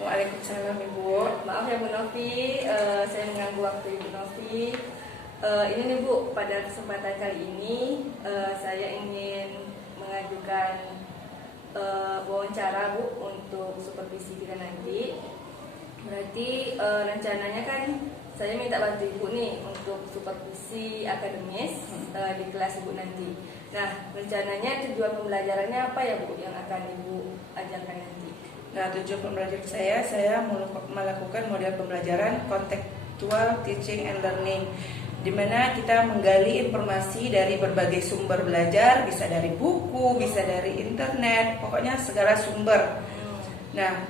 Waalaikumsalam Ibu. Maaf ya Bu Novi, saya mengganggu waktu Ibu Novi. Ini nih Bu, pada kesempatan kali ini saya ingin mengajukan wawancara Bu untuk supervisi kita nanti. Berarti rencananya kan saya minta bantu Ibu nih untuk supervisi akademis di kelas Ibu nanti. Nah, rencananya tujuan pembelajarannya apa ya Bu yang akan Ibu ajarkan nanti? Nah, tujuan pembelajaran saya melakukan model pembelajaran contextual teaching and learning, di mana kita menggali informasi dari berbagai sumber belajar, bisa dari buku, bisa dari internet, pokoknya segala sumber. Nah,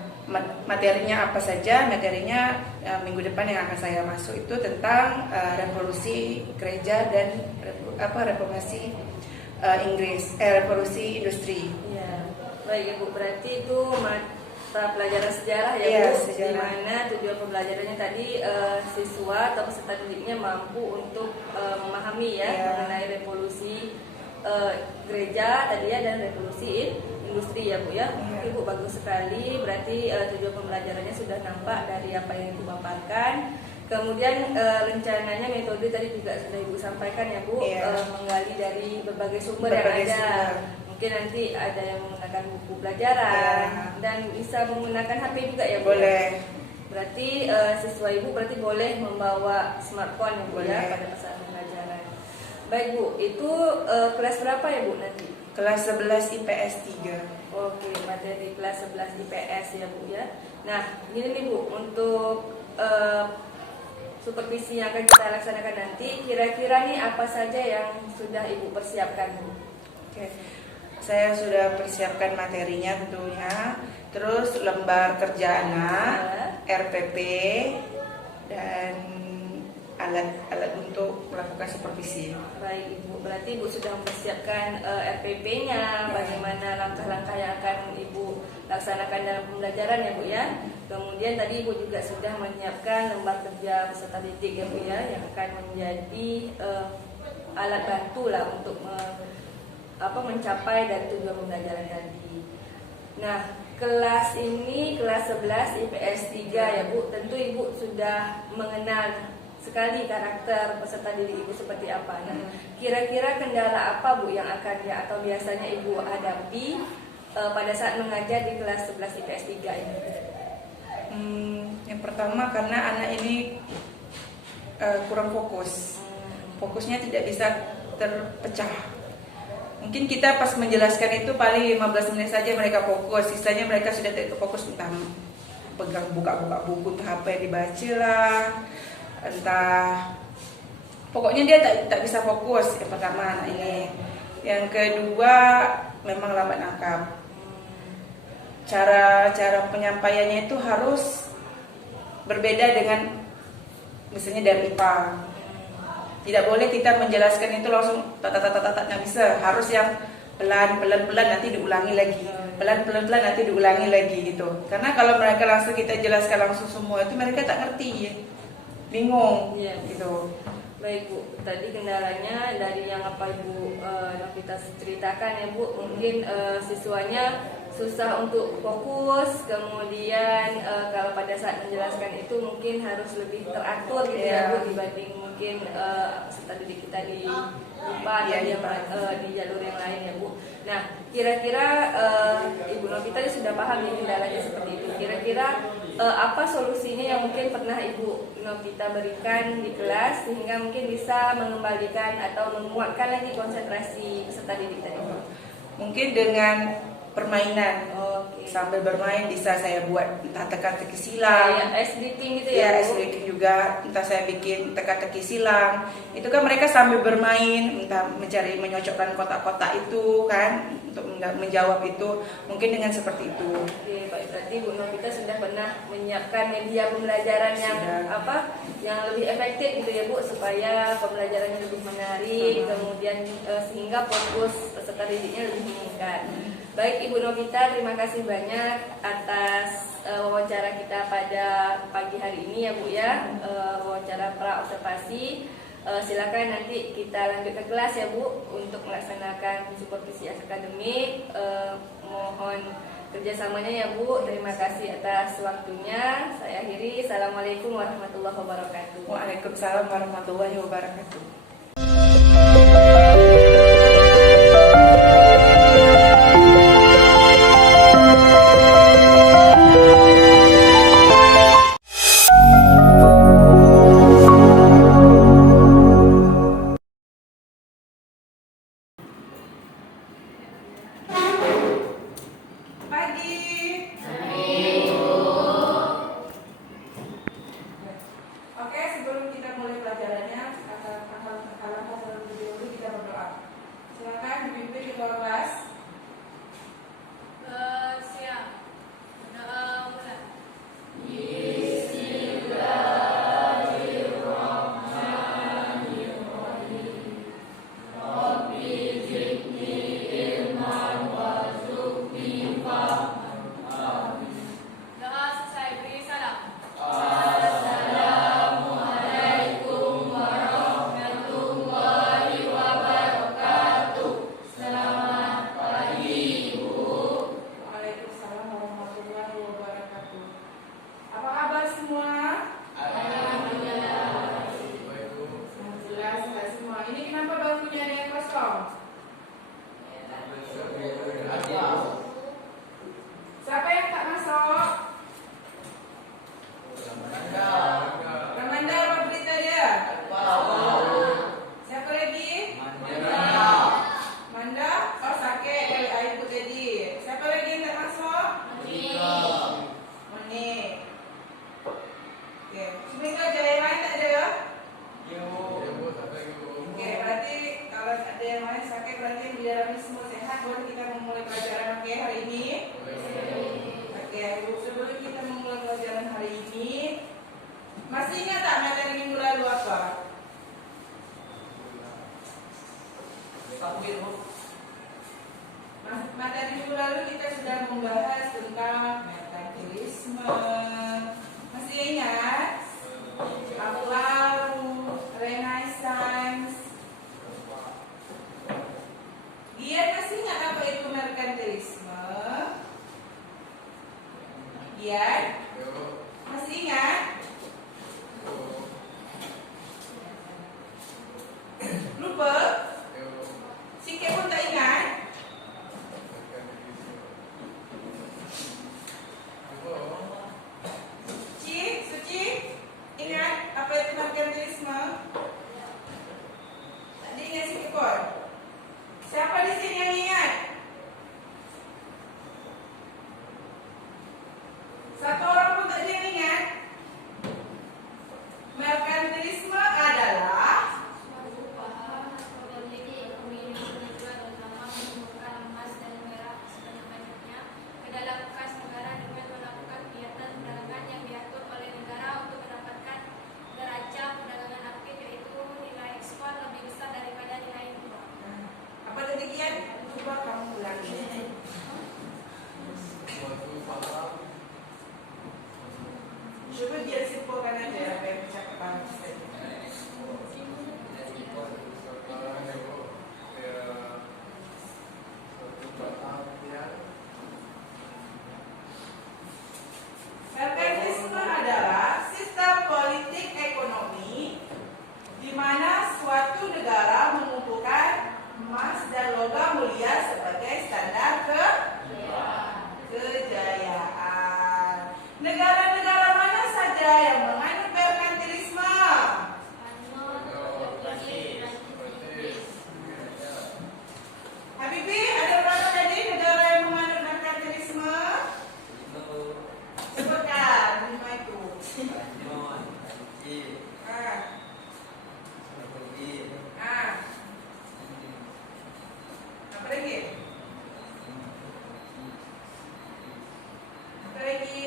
materinya apa saja? Materinya minggu depan yang akan saya masuk itu tentang revolusi gereja dan reformasi Inggris, revolusi industri. Ya, baik Ibu, berarti itu mata pelajaran sejarah ya Iya, Bu, sejarah. di mana tujuan pembelajarannya tadi siswa atau peserta didiknya mampu untuk memahami ya mengenai revolusi gereja tadi ya dan revolusi industri ya Bu ya. Ibu bagus sekali, berarti tujuan pembelajarannya sudah nampak dari apa yang Ibu paparkan. Kemudian rencananya metode tadi juga sudah Ibu sampaikan ya Bu, menggali dari berbagai sumber yang ada. Mungkin nanti ada yang menggunakan buku pelajaran dan bisa menggunakan HP juga ya Bu. Boleh. Berarti siswa Ibu berarti boleh membawa smartphone ya Bu ya pada saat pembelajaran. Baik Bu, itu kelas berapa ya Bu nanti? Kelas 11 IPS 3. Oke, materi kelas 11 IPS ya Bu ya. Nah, gini nih Bu, untuk supervisi yang akan kita laksanakan nanti, kira-kira nih apa saja yang sudah Ibu persiapkan Bu? Oke. Saya sudah persiapkan materinya tentunya, terus lembar kerja anak, RPP, dan alat untuk melakukan supervisi. Baik Ibu, berarti Ibu sudah mempersiapkan RPP-nya, bagaimana langkah-langkah yang akan Ibu laksanakan dalam pembelajaran ya Bu ya. Kemudian tadi Ibu juga sudah menyiapkan lembar kerja peserta didik ya Bu ya, yang akan menjadi alat bantu lah untuk mencapai dari tujuan pembelajaran tadi. Nah, kelas ini kelas 11 IPS 3 ya Bu, tentu Ibu sudah mengenal sekali karakter peserta didik Ibu seperti apa. Nah, kira-kira kendala apa Bu yang akan atau biasanya Ibu hadapi pada saat mengajar di kelas 11 IPS 3 ini? Yang pertama karena anak ini kurang fokus. Fokusnya tidak bisa terpecah. Mungkin kita pas menjelaskan itu paling 15 menit saja mereka fokus, sisanya mereka sudah tidak fokus, entah pegang buka-buka buku, entah apa yang dibaca lah, entah pokoknya dia tak bisa fokus. Yang pertama anak ini. Yang kedua memang lambat nangkap. Cara penyampaiannya itu harus berbeda dengan misalnya dari IPA. Tidak boleh kita menjelaskan itu langsung nggak bisa. Harus yang pelan nanti diulangi lagi. Pelan nanti diulangi lagi gitu. Karena kalau mereka langsung kita jelaskan langsung semua itu mereka tak ngerti, bingung gitu. Baik Bu, tadi kendalanya dari yang apa Ibu Novita ceritakan ya Bu, mungkin siswanya susah untuk fokus, kemudian kalau pada saat menjelaskan itu mungkin harus lebih teratur gitu ya Bu, dibanding mungkin peserta didik kita di IPA atau di jalur yang lain ya Bu. Nah, kira-kira Ibu Novita sudah paham nih kendalanya seperti itu. Kira-kira apa solusinya yang mungkin pernah Ibu Novita berikan di kelas sehingga mungkin bisa mengembalikan atau menguatkan lagi konsentrasi peserta didik tadi? Mungkin dengan permainan. Sambil bermain bisa saya buat entah teka-teki silang, ice breaking gitu ya. Ice breaking juga, entah saya bikin teka-teki silang. Itu kan mereka sambil bermain, entah menyocokkan kotak-kotak itu kan untuk menjawab itu, mungkin dengan seperti itu. Oke, baik, berarti Bu Novita sudah pernah menyiapkan media pembelajaran yang lebih efektif gitu ya Bu, supaya pembelajarannya lebih menarik, kemudian sehingga fokus peserta didiknya lebih meningkat. Baik Ibu Novita, terima kasih banyak atas wawancara kita pada pagi hari ini ya Bu ya, wawancara pra observasi. Silakan nanti kita lanjut ke kelas ya Bu untuk melaksanakan supervisi akademik. Mohon kerjasamanya ya Bu. Terima kasih atas waktunya. Saya akhiri. Assalamualaikum warahmatullahi wabarakatuh. Waalaikumsalam warahmatullahi wabarakatuh. Pagi. Oke, sebelum kita mulai pelajarannya, alangkah terlebih dahulu kita berdoa. Silakan dipimpin di kelas. Siap. Doa mulai. Doa selesai. Beri salam. Assalamualaikum warahmatullahi wabarakatuh. Selamat pagi, Ibu. Waalaikumsalam warahmatullahi wabarakatuh. Apa kabar semua? Alhamdulillah. Alhamdulillah sehat semua. Ini kenapa bangkunya ada yang kosong? Siapa yang tak masuk? Ramanda apa berita dia? Siapa lagi? Manda? Oh sakit dari ibu tadi. Siapa lagi yang tak masuk? Moni. Oke. Semoga aja yang lain tak ada. Oke, berarti kalau ada yang lain sakit berarti yang di dalam ini semua sehat. Baru kita memulai pelajaran hari ini. Oke, sebelum kita memulai pelajaran hari ini, masih ingat tak materi minggu lalu apa? Materi minggu lalu kita sudah membahas tentang merkantilisme. Masih ingat? Aku lalu, Renaissance. Dia masih ingat apa itu merkantilisme? Dia masih ingat? Lupa? Sikit pun tak ingat? Suci, ingat apa itu merkantilisme? Tak ada ingat sikit pun? Siapa di sini yang ingat? Satu orang pun tak ada yang ingat? Merkantilisme adalah suatu usaha atau memiliki ekonomi tujuan utama mengumpulkan emas dan perak sebanyak-banyaknya ke dalam kas negara dengan melakukan kegiatan perdagangan yang diatur oleh negara untuk mendapatkan neraca perdagangan aktif, yaitu nilai ekspor lebih besar daripada nilai impor. apa tadi Kian? Coba kamu ulangi. Coba dia simpulkan aja apa yang dicakapkan tadi. Merkantilisme adalah sistem politik ekonomi di mana suatu negara mengumpulkan emas dan logam mulia sebagai standar kejayaan. Negara-negara mana saja yang menganut merkantilisme? Habibie, ada berapa tadi negara yang menganut merkantilisme? Sebutkan 5 itu. Apa lagi? Apa lagi?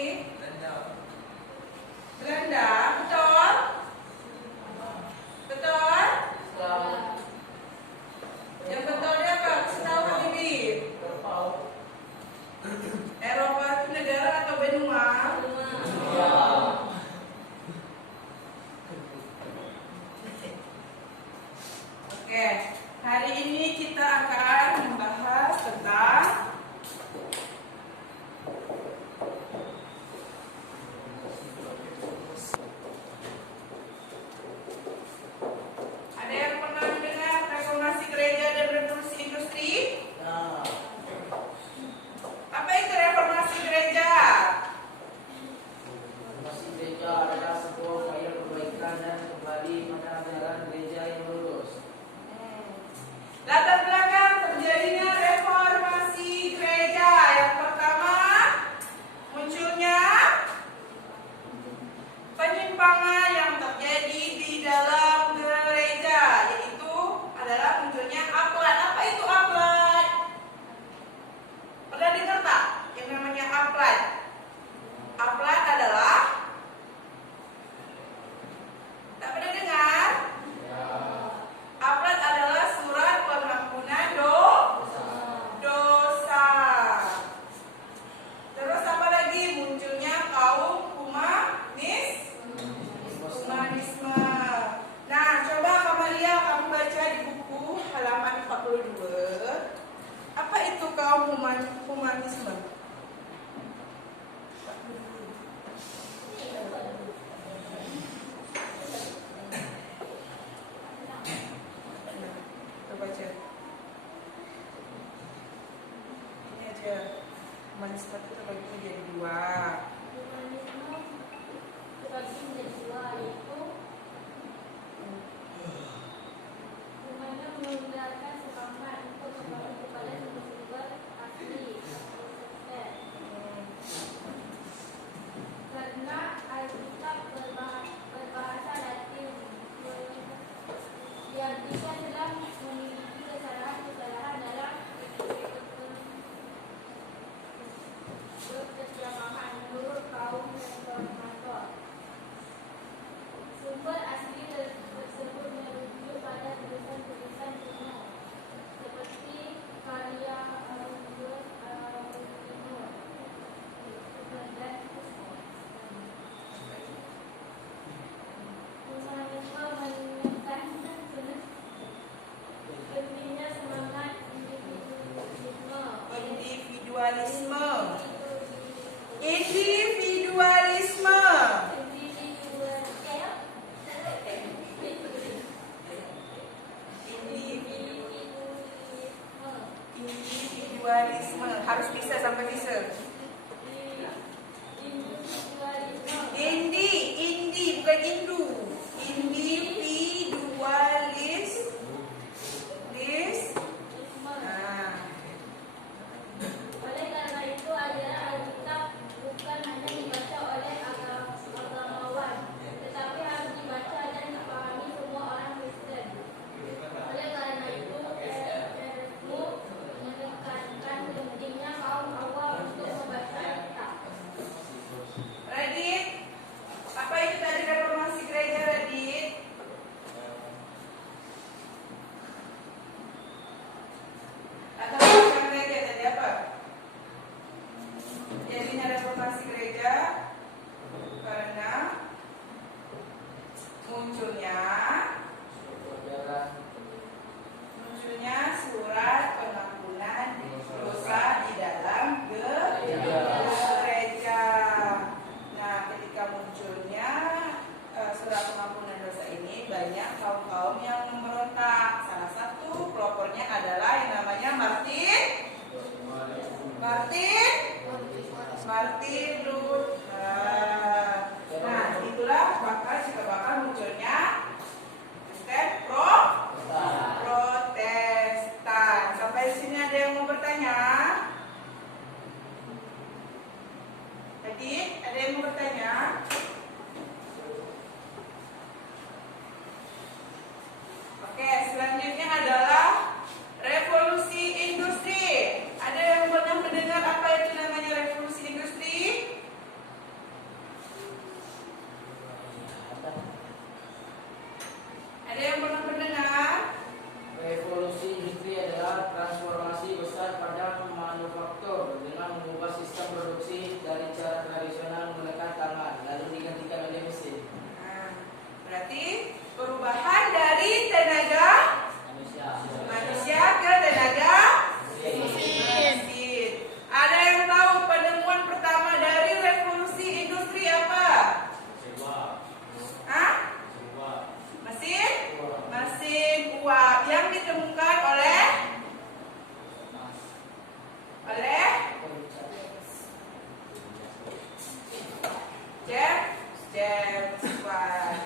James Watt.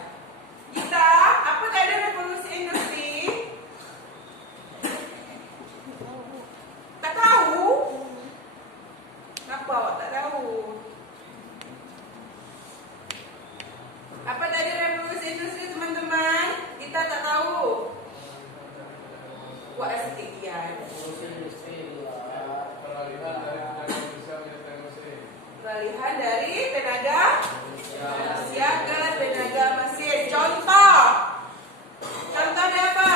Gita, apa tadi revolusi industri? Tak tahu? Kenapa awak tak tahu? Apa tadi revolusi industri teman-teman? Kita tak tahu. Buat STIan. Peralihan dari tenaga manusia ke tenaga mesin. Contoh. Contohnya apa?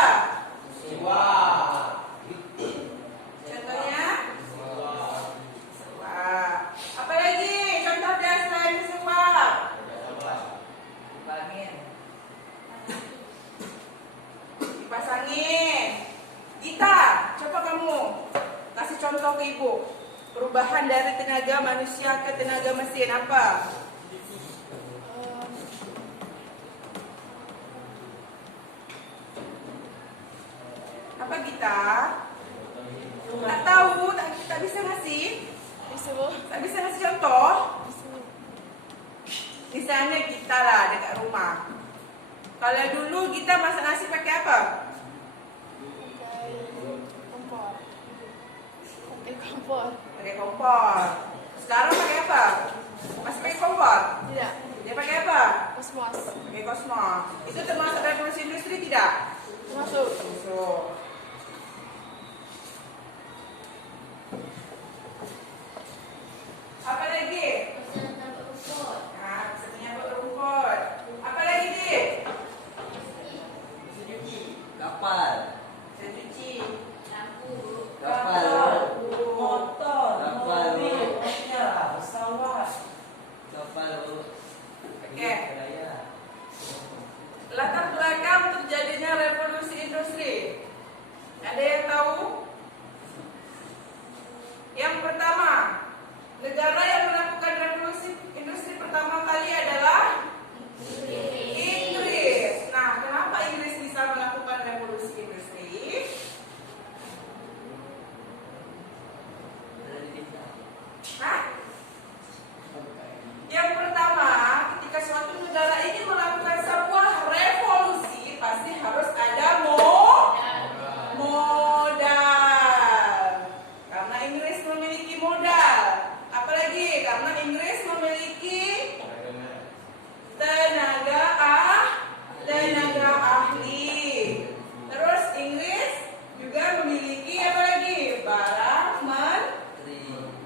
Contohnya? Sewa. Apa lagi? Contoh dia selain sewa. Kipas angin. Gita, coba kamu kasih contoh ke ibu. Perubahan dari tenaga manusia ke tenaga mesin apa? Apa Gita? Tak tahu, tak bisa ngasih? Tak bisa ngasih contoh? Misalnya kita lah dekat rumah. Kalau dulu kita masak nasi pakai apa? Pakai kompor. Sekarang pakai apa? Masih pakai kompor? Tidak. Dia pakai apa? Kosmos. Pakai kosmos. Itu termasuk revolusi industri tidak? Masuk. Masuk. Apa lagi? Nah, bisa menyambut rumput. Apa lagi, Dik? Kapal. Bisa cuci. Kapal. Motor. Kapal. Mobil. Pesawat. Kapal. Oke. Latar belakang terjadinya revolusi industri. Ada yang tahu? Yang pertama, negara yang melakukan revolusi industri pertama kali adalah Inggris. Nah, kenapa Inggris bisa melakukan revolusi industri? Hah? Yang pertama, ketika suatu negara ini melakukan sebuah revolusi, pasti harus ada modal. Karena Inggris memiliki modal. Apalagi karena Inggris memiliki tenaga ahli. Terus Inggris juga memiliki apa lagi?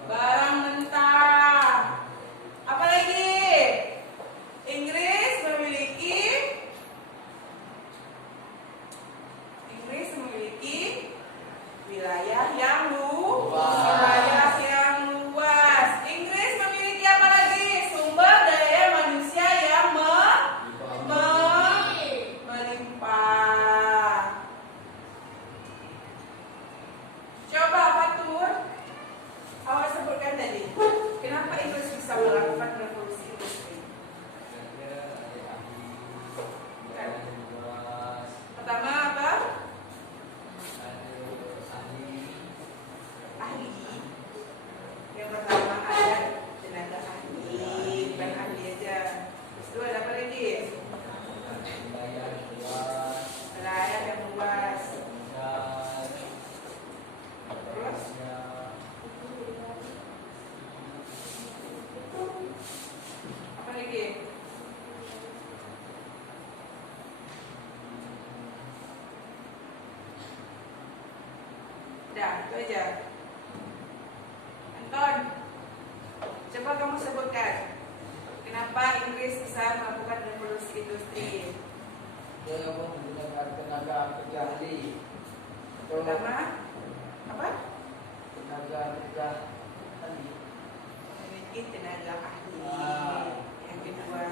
Barang mentah. Apalagi? Inggris memiliki wilayah yang luas. Inggris memiliki apa lagi? Sumber daya manusia yang melimpah. Coba Fatur, awak sebutkan tadi, kenapa Inggris bisa melakukan revolusi industri? Pertama apa? Ahli. Yang pertama ada tenaga ahli, bukan ahli aja. Terus dua ada apa lagi? Wilayah yang luas. Terus apa lagi? Udah, itu aja. Anton, coba kamu sebutkan kenapa Inggris bisa melakukan revolusi industri. Dia menggunakan tenaga kerja ahli. Pertama, apa? Tenaga kerja ahli. Memiliki tenaga ahli. Ah. Yang kedua,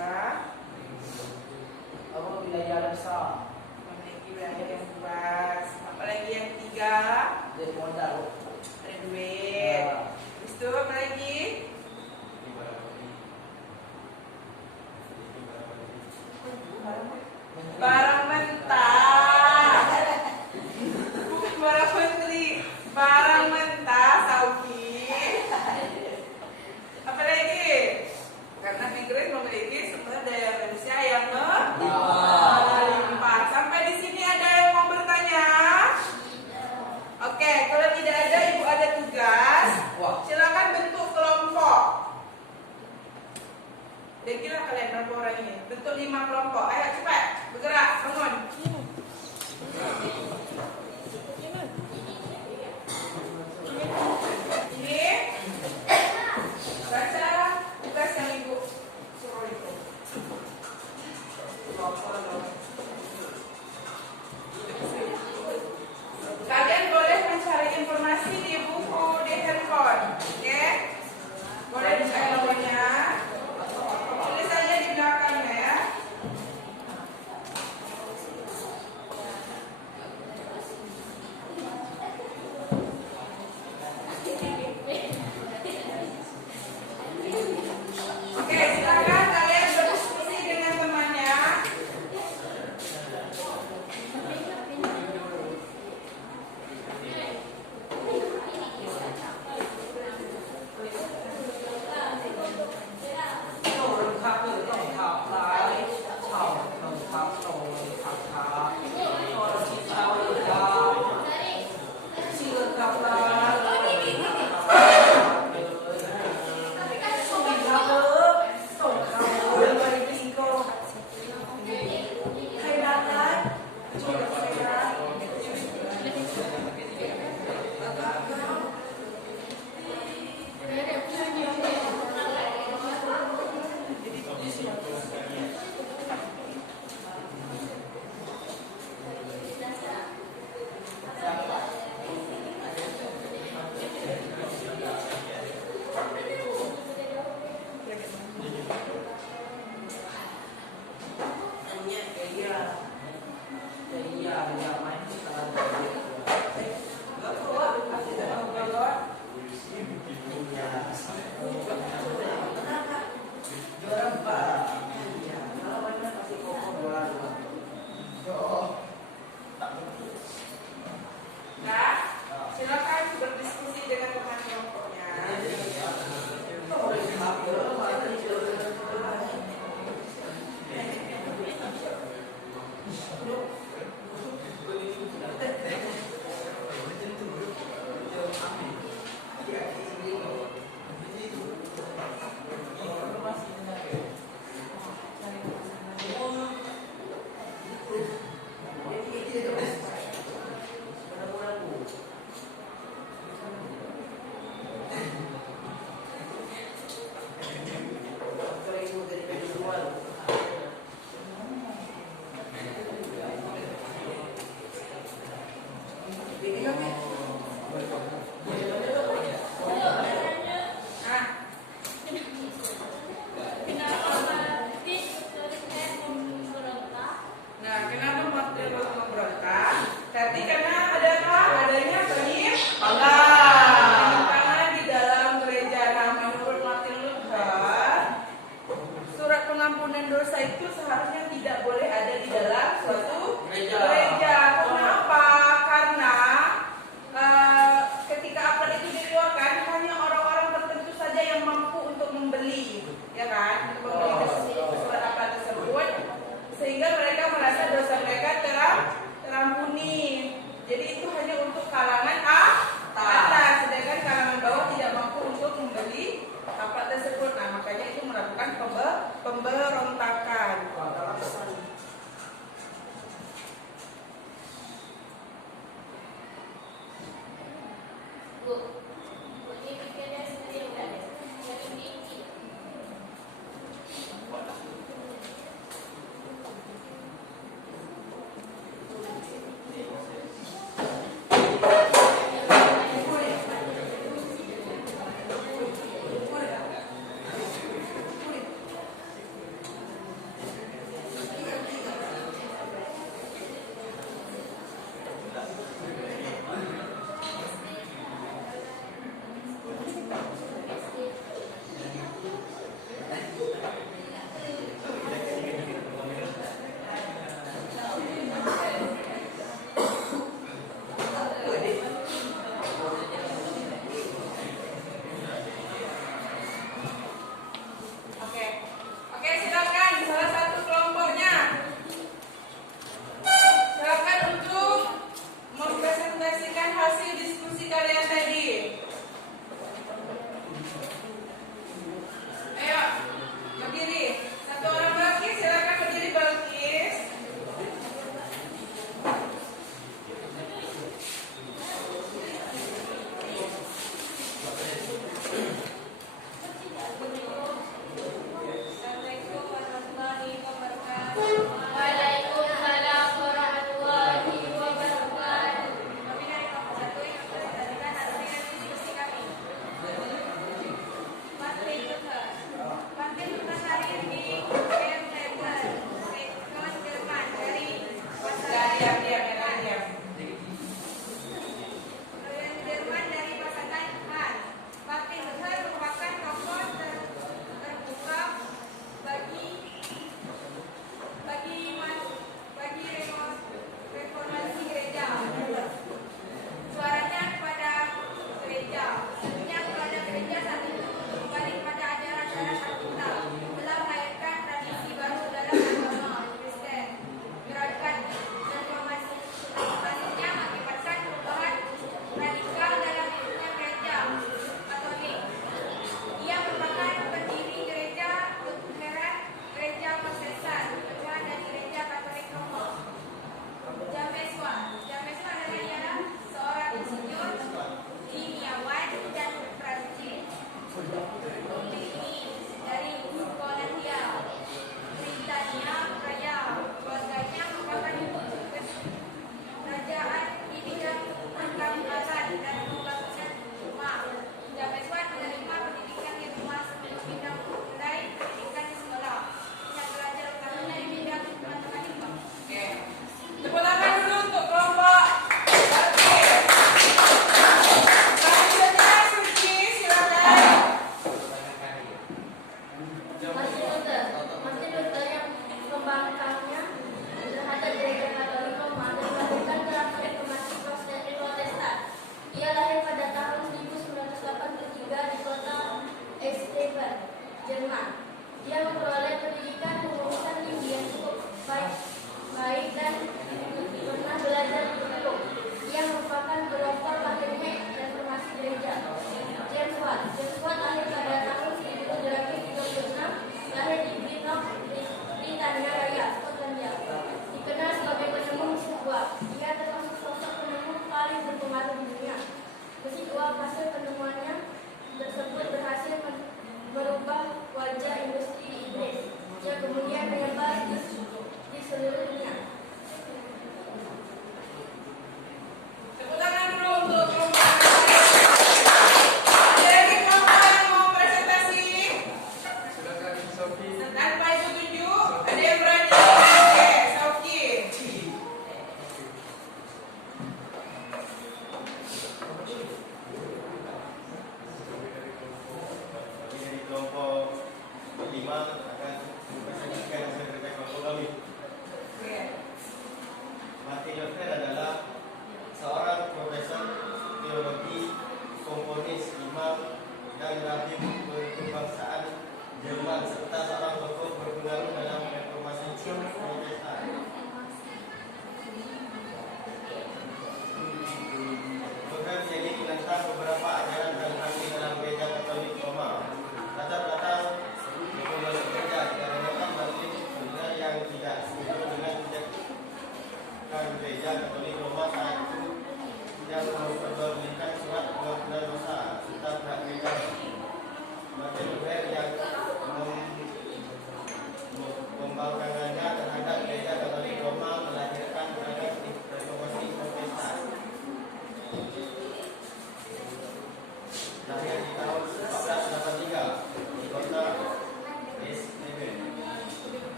Apa wilayah besar? memiliki wilayah yang luas. Apalagi yang ketiga, Dia modal. ada duit. Terus itu apa lagi? Barang mentah. Barang menteri. Barang mentah, Sauki. Apa lagi? Karena Inggris memiliki sumber daya manusia yang melimpah. Sampai di sini ada yang mau bertanya? Oke, kalau tidak ada, Ibu ada tugas. Silakan bentuk kelompok. Udah gila kalian berapa orang ini? Bentuk 5 kelompok. Ayo cepat, bergerak, bangun. Ini baca tugas yang Ibu suruh itu. Kalian boleh mencari informasi di buku di handphone, oke? Boleh dicek nomornya. Tulis saja di belakangnya ya. Oke, silakan kalian berdiskusi dengan temannya. Nah, silakan berdiskusi dengan teman kelompoknya. Nah, kenapa Martin Luther memberontak? Tadi karena ada apa? Adanya penyimpangan di dalam gereja. Nah, menurut Martin Luther, surat pengampunan dosa itu seharusnya tidak boleh ada di dalam suatu gereja. Kenapa? Karena ketika apel itu dikeluarkan, hanya orang-orang tertentu saja yang mampu untuk membeli, ya kan? Untuk membeli surat apel tersebut. Sehingga mereka merasa dosa mereka terampuni. Jadi itu hanya untuk kalangan atas, sedangkan kalangan bawah tidak mampu untuk membeli apa tersebut. Nah, makanya itu melakukan pemberontakan.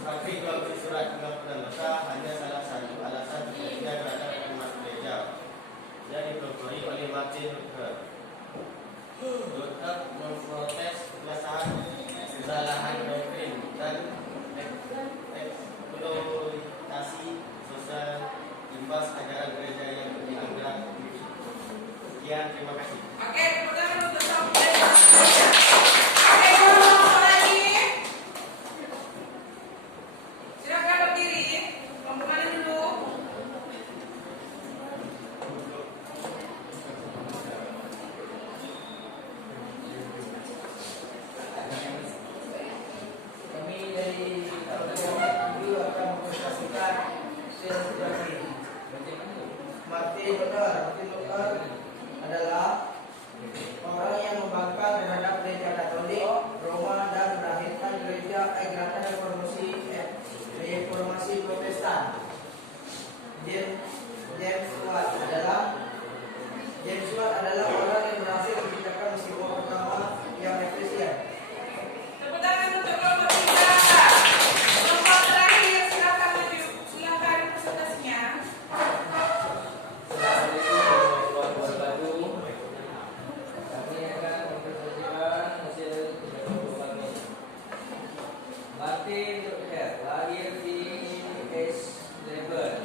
Tapi kalau surat pengakuan masa hanya salah satu alasan terjadinya gerakan reformasi gereja yang dipelopori oleh Martin Luther. Luther memprotes kesalahan doktrin dan eksploitasi sosial imbas ajaran gereja yang dianggap. Sekian, terima kasih. Oke, tepuk tangan untuk sampai. Oke, ngomong lagi. Silakan berdiri. Mau kemana dulu? Kami dari Kabupaten akan mempresentasikan sesuatu. Martin Luther adalah orang yang membangkang terhadap gereja Katolik Roma dan melahirkan gerakan reformasi Protestan. James Watt adalah orang yang berhasil menciptakan meskipun pertama yang efisien. Tepuk tangan untuk kelompok 3. Kelompok terakhir, silakan maju. Silakan presentasinya. Assalamualaikum warahmatullahi wabarakatuh. Kami akan mempresentasikan hasil kelompok kami. Martin Luther lahir di Eisleben,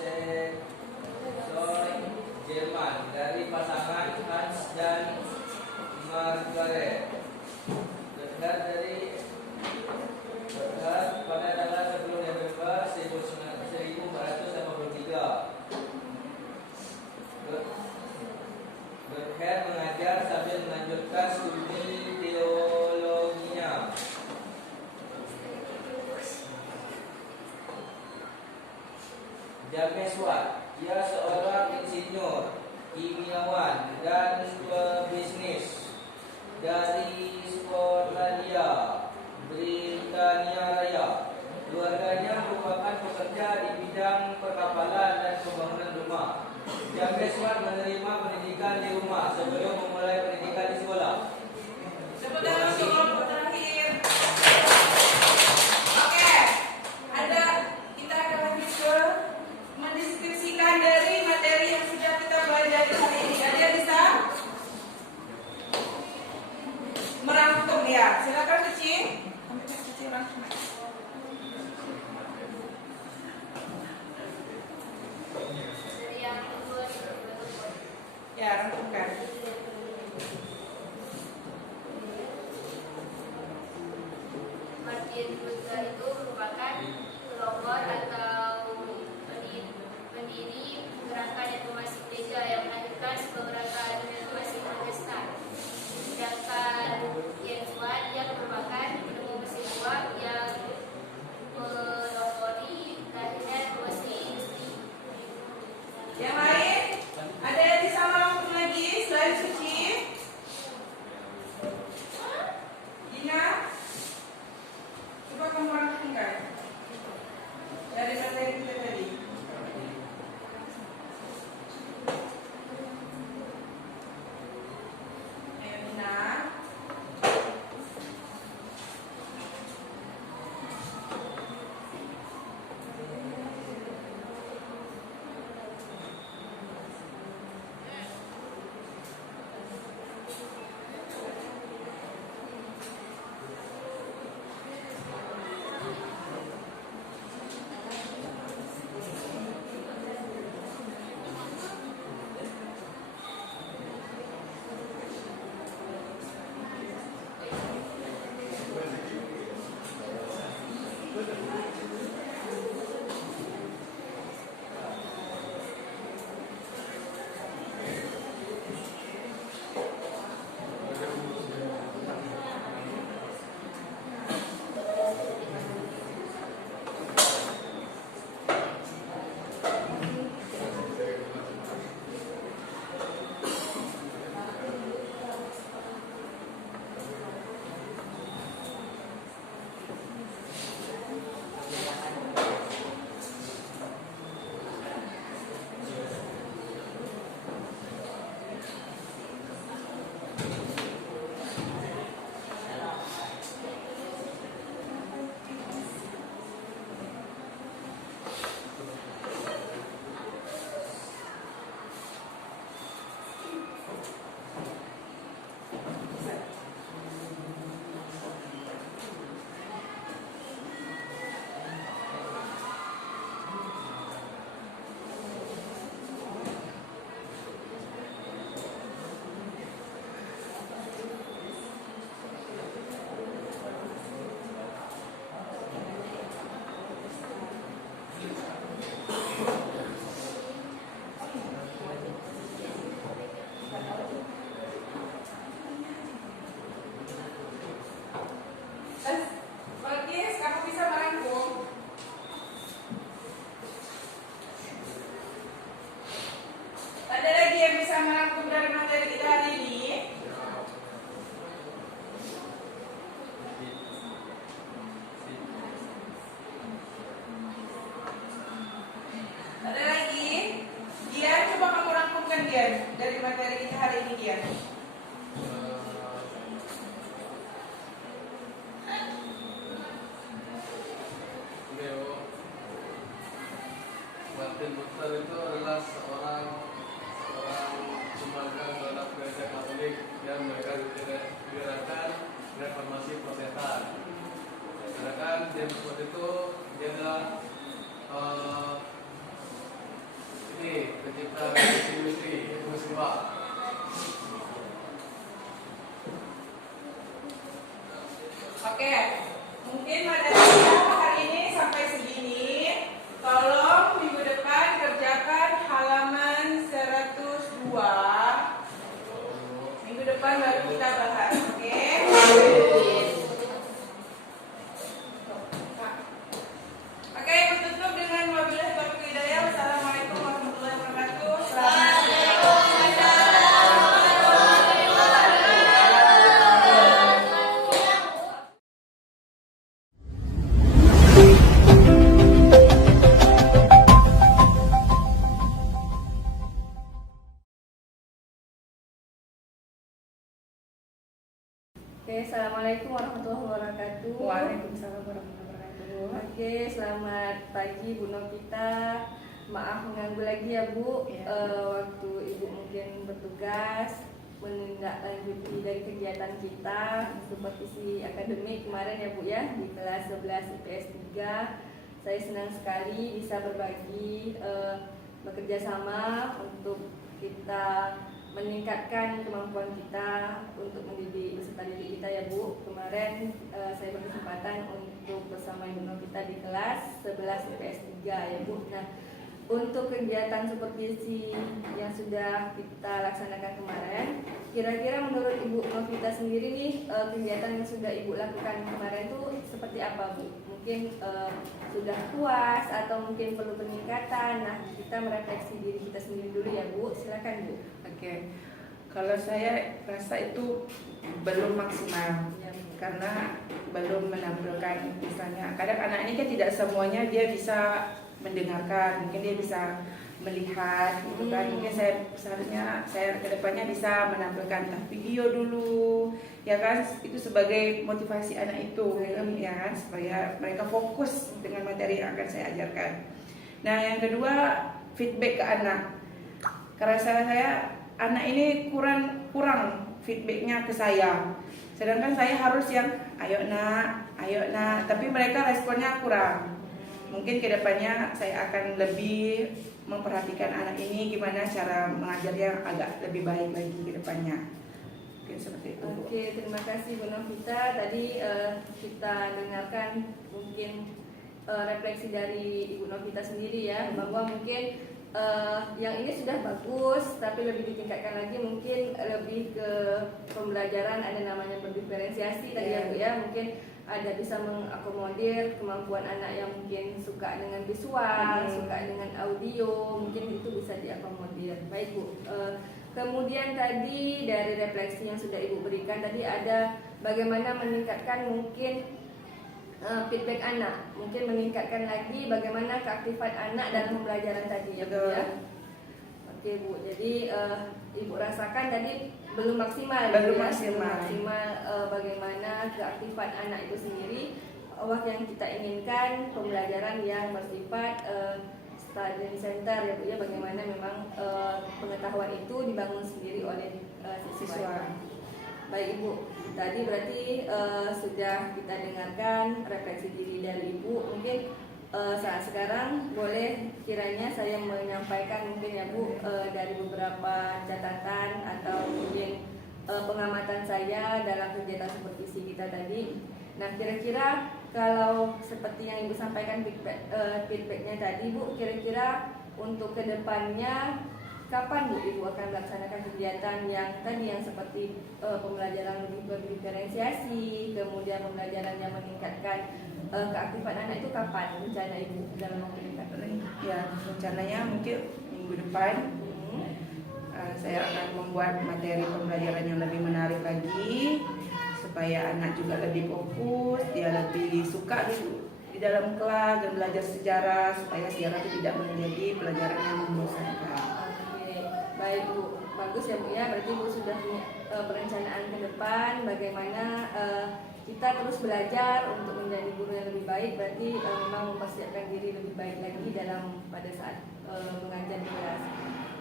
Saxon, Jerman dari pasangan Hans dan Margaret. Luther pada tanggal 10 November 1483. Luther mengajar sambil melanjutkan studi teologinya. James Watt, ia seorang insinyur, kimiawan, dan pebisnis dari Skotlandia, Britania Raya. Keluarganya merupakan pekerja di bidang perkapalan dan pembangunan rumah. James Watt menerima pendidikan di rumah sebelum memulai pendidikan di sekolah. Tepuk tangan untuk kelompok terakhir. Oke, kita akan lanjut ke mendeskripsikan dari materi yang sudah kita pelajari hari ini. Ada yang bisa merangkum ya? Silakan kecil. Kecil rangkum. Yang kedua Ya, rangkumkan. Martin Luther itu merupakan pelopor atau pendiri gerakan reformasi gereja yang melahirkan sebuah gerakan reformasi Protestan. Sedangkan James Watt yang merupakan penemu mesin uap yang melopori lahirnya reformasi industri. Yang lain? Ada yang bisa merangkum lagi selain Suci? Gina? Coba kamu rangkumkan. Dari Martin Luther itu adalah seorang pembangkang terhadap gereja Katolik yang mereka gerakan reformasi Protestan. Sedangkan James Watt itu dia adalah pencipta industri musibah. Oke, mungkin materi kita hari ini sampai segini. Tolong minggu depan kerjakan halaman 102. Minggu depan baru kita bahas, oke? Oke, tutup dengan wabillahi taufiq hidayah. Wassalamualaikum warahmatullahi wabarakatuh. Selamat Oke, assalamualaikum warahmatullahi wabarakatuh. Waalaikumsalam warahmatullahi wabarakatuh. Oke, selamat pagi Bu Novita. Maaf mengganggu lagi ya Bu. Ya. Waktu Ibu mungkin bertugas menindaklanjuti dari kegiatan kita supervisi akademik kemarin ya Bu ya di kelas 11 IPS 3. Saya senang sekali bisa berbagi bekerja sama untuk kita meningkatkan kemampuan kita untuk mendidik peserta didik kita ya Bu. Kemarin saya berkesempatan untuk bersama Ibu Novita di kelas 11 IPS 3 ya Bu. Nah, untuk kegiatan supervisi yang sudah kita laksanakan kemarin, kira-kira menurut Ibu Novita sendiri nih kegiatan yang sudah Ibu lakukan kemarin itu seperti apa Bu? Mungkin sudah puas atau mungkin perlu peningkatan. Nah, kita merefleksi diri kita sendiri dulu ya Bu. Silakan Bu. Oke, kalau saya rasa itu belum maksimal Ya, Bu. karena belum menampilkan, misalnya kadang anak ini kan tidak semuanya dia bisa mendengarkan, mungkin dia bisa melihat gitu kan. Mungkin seharusnya saya kedepannya bisa menampilkan video dulu ya kan, itu sebagai motivasi anak itu ya kan, supaya mereka fokus dengan materi yang akan saya ajarkan. Nah, yang kedua, feedback ke anak. Karena saya anak ini kurang feedbacknya ke saya, sedangkan saya harus yang ayo nak, tapi mereka responnya kurang. Mungkin kedepannya saya akan lebih memperhatikan anak ini, gimana cara mengajarnya agak lebih baik lagi ke depannya. Mungkin seperti itu. Oke, terima kasih Bu Novita. Tadi kita dengarkan mungkin refleksi dari Ibu Novita sendiri ya, bahwa mungkin yang ini sudah bagus, tapi lebih ditingkatkan lagi, mungkin lebih ke pembelajaran, ada namanya berdiferensiasi tadi ya Bu ya, mungkin ada bisa mengakomodir kemampuan anak yang mungkin suka dengan visual, suka dengan audio, mungkin itu bisa diakomodir. Baik Bu. Kemudian tadi dari refleksi yang sudah Ibu berikan tadi, ada bagaimana meningkatkan mungkin feedback anak, mungkin meningkatkan lagi bagaimana keaktifan anak dalam pembelajaran tadi ya Bu ya. Oke Bu, jadi Ibu rasakan tadi belum maksimal, Belum ya? maksimal. Bagaimana keaktifan anak itu sendiri. Yang kita inginkan pembelajaran yang bersifat study center ya Bu ya, bagaimana memang pengetahuan itu dibangun sendiri oleh siswa. Baik Ibu, tadi berarti sudah kita dengarkan refleksi diri dari Ibu. Mungkin saat sekarang boleh kiranya saya menyampaikan mungkin ya Bu dari beberapa catatan atau mungkin pengamatan saya dalam kegiatan supervisi kita tadi. Nah, kira-kira kalau seperti yang Ibu sampaikan feedbacknya tadi Bu, kira-kira untuk kedepannya kapan Bu Ibu akan melaksanakan kegiatan yang tadi yang seperti pembelajaran lebih berdiferensiasi, kemudian pembelajaran yang meningkatkan keaktifan anak, itu kapan rencana Ibu dalam waktu dekat? Ya, rencananya mungkin minggu depan saya akan membuat materi pembelajaran yang lebih menarik lagi, supaya anak juga lebih fokus, dia lebih suka di dalam kelas dan belajar sejarah, supaya sejarah itu tidak menjadi pelajaran yang membosankan. Baik Bu, bagus ya Bu ya. Berarti Bu sudah punya perencanaan ke depan bagaimana kita terus belajar untuk menjadi guru yang lebih baik. Berarti memang mempersiapkan diri lebih baik lagi pada saat mengajar di kelas.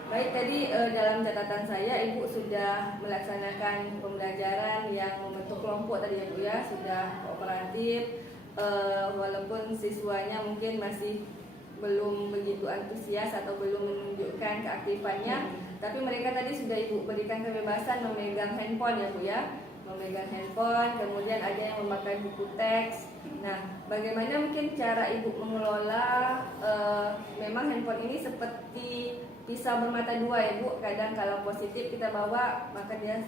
Baik, tadi dalam catatan saya Ibu sudah melaksanakan pembelajaran yang membentuk kelompok tadi ya Bu ya, sudah kooperatif, walaupun siswanya mungkin masih belum begitu antusias atau belum menunjukkan keaktifannya, tapi mereka tadi sudah Ibu berikan kebebasan memegang handphone ya Bu ya, memegang handphone, kemudian ada yang memakai buku teks. Nah, bagaimana mungkin cara Ibu mengelola memang handphone ini seperti pisau bermata dua ya Bu. Kadang kalau positif kita bawa maka dia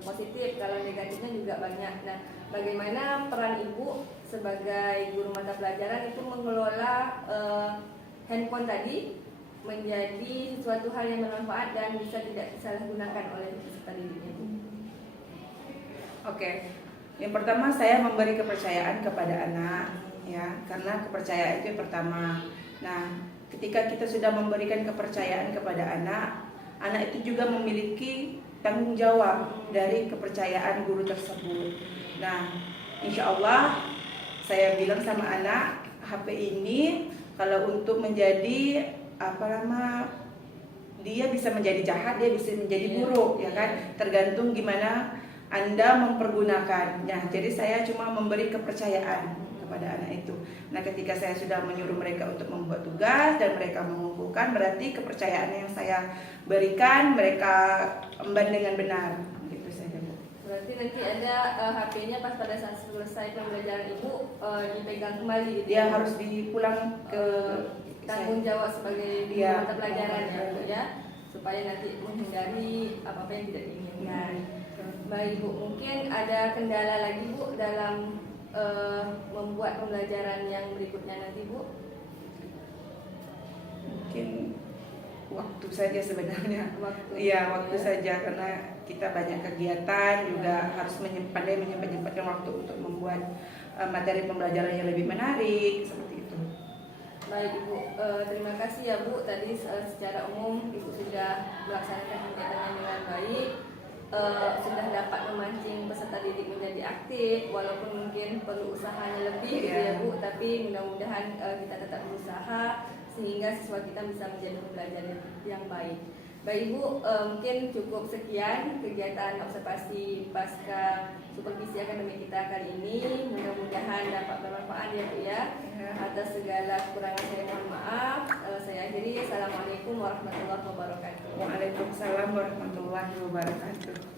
positif, kalau negatifnya juga banyak. Nah, bagaimana peran Ibu sebagai guru mata pelajaran itu mengelola handphone tadi menjadi suatu hal yang bermanfaat dan bisa tidak disalahgunakan oleh peserta didiknya Bu? Oke, yang pertama saya memberi kepercayaan kepada anak, ya, karena kepercayaan itu yang pertama. Nah, ketika kita sudah memberikan kepercayaan kepada anak, anak itu juga memiliki tanggung jawab dari kepercayaan guru tersebut. Nah, insya Allah saya bilang sama anak, HP ini kalau untuk menjadi dia bisa menjadi jahat, dia bisa menjadi buruk, ya kan? Tergantung gimana Anda mempergunakannya. Jadi saya cuma memberi kepercayaan kepada anak itu. Nah, ketika saya sudah menyuruh mereka untuk membuat tugas dan mereka mengumpulkan, berarti kepercayaan yang saya berikan mereka emban dengan benar. Gitu saja Bu. Berarti nanti ada HP-nya pas pada saat selesai pembelajaran Ibu dipegang kembali gitu. Dia harus dipulang ke tanggung jawab sebagai guru Iya. mata pelajaran ya Bu ya, supaya nanti menghindari apa-apa yang tidak diinginkan. Baik Bu, mungkin ada kendala lagi Bu dalam membuat pembelajaran yang berikutnya nanti Bu? Mungkin waktu saja sebenarnya. Waktu ya. Saja, karena kita banyak kegiatan, juga harus pandai menyempatkan waktu untuk membuat materi pembelajaran yang lebih menarik seperti itu. Baik Ibu, terima kasih ya Bu. Tadi secara umum Ibu sudah melaksanakan kegiatannya dengan baik, sudah dapat memancing peserta didik menjadi aktif, walaupun mungkin perlu usahanya lebih gitu ya Bu. Tapi mudah-mudahan kita tetap berusaha sehingga siswa kita bisa menjadi pembelajar yang baik. Baik Ibu, mungkin cukup sekian kegiatan observasi pasca supervisi akademik kita kali ini. Mudah-mudahan dapat bermanfaat ya Bu ya. Atas segala kekurangan saya mohon maaf. Saya akhiri. Assalamualaikum warahmatullahi wabarakatuh. Waalaikumsalam warahmatullahi wabarakatuh.